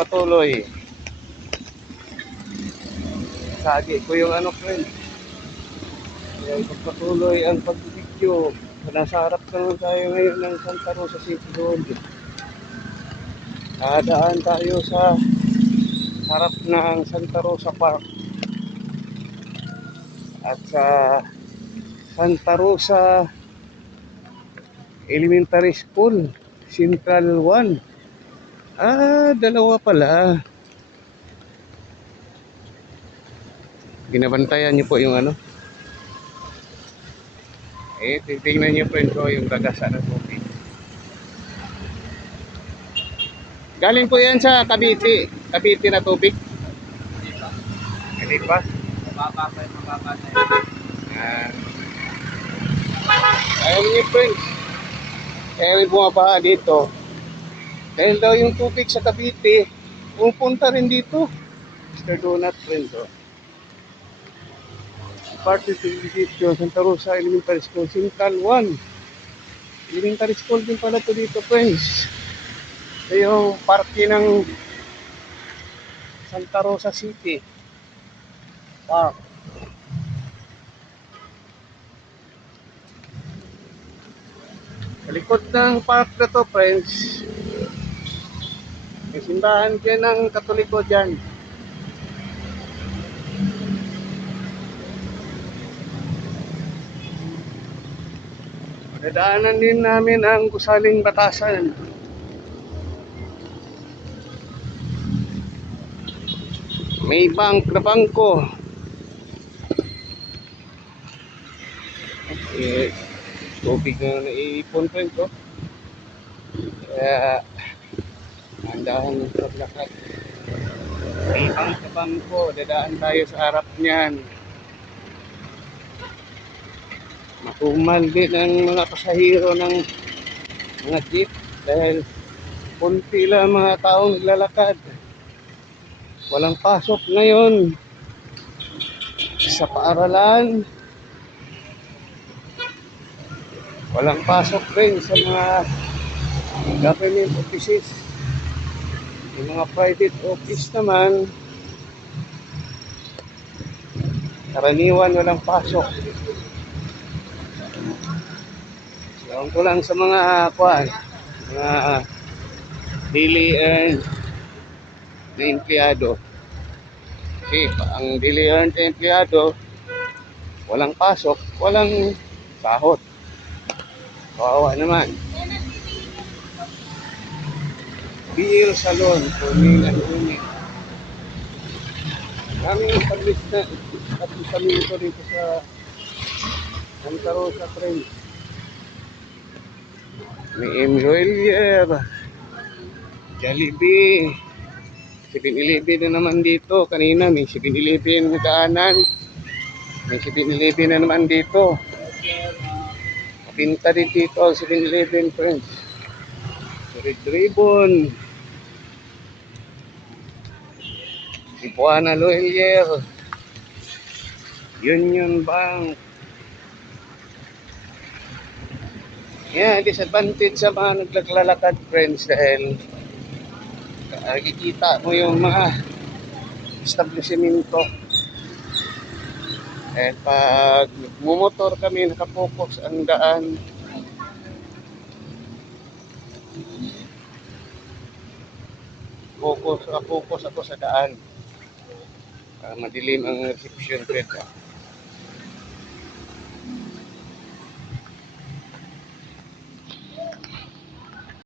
pagpatuloy. Sagi ko yung ano, friend. Kaya pagpatuloy ang pag-video. Nasa harap naman tayo ngayon ng Santa Rosa City Hall. Dadaan tayo sa harap ng Santa Rosa Park at sa Santa Rosa Elementary School, Central 1. Dalawa pala. Binabantayan niyo po yung ano. Tingnan niyo, friend ko, yung gagasa ng tubig. Galing po yan sa Cavite. Cavite na tubig. Hindi pa? Mababa na yan. Ayaw niyo, friend. Kaya may bumabaha dito. Dahil daw yung tubig sa Cavite, pupunta rin dito. Mr. Donut, friend ko. Part of the video, Santa Rosa Elementary School, Central 1. Elementary School din pala to dito, friends. Ito yung parke ng Santa Rosa City Park. Sa likod ng park na to, friends, may simbahan din ng Katoliko dyan. Nadaanan din namin ang Gusaling Batasan. May bank na bangko. Tubig na naiipon pa ito. Kaya andahan ng paglakad. May bank na bangko. Dadaan tayo sa harap niyan. Matumal din ang mga pasahero ng mga jeep dahil kunti lang mga taong naglalakad. Walang pasok ngayon sa paaralan. Walang pasok rin sa mga government offices. Yung mga private office naman, karaniwan walang pasok. Ewan ko lang sa mga mga daily earned na empleyado. Kasi ang daily earned na empleyado, walang pasok, walang sahod. Kawawa naman. BL Salon, Kuning and Kuning. Kaming establishmento dito sa Santa Rosa, friend. May Royalier, Jollibee, 7-Eleven na naman dito. Kanina may 7-Eleven na daanan. May 7-Eleven na naman dito. Pinta din dito ang 7-Eleven, friends. Red Ribbon, Tijuana Loyalier, Union Bank. Yan, disadvantage sa mga naglalakad, friends, dahil nakikita mo yung mga establishmento. Pag mumotor kami, nakapokus ang daan. Focus ako sa daan. Madilim ang reception, friend.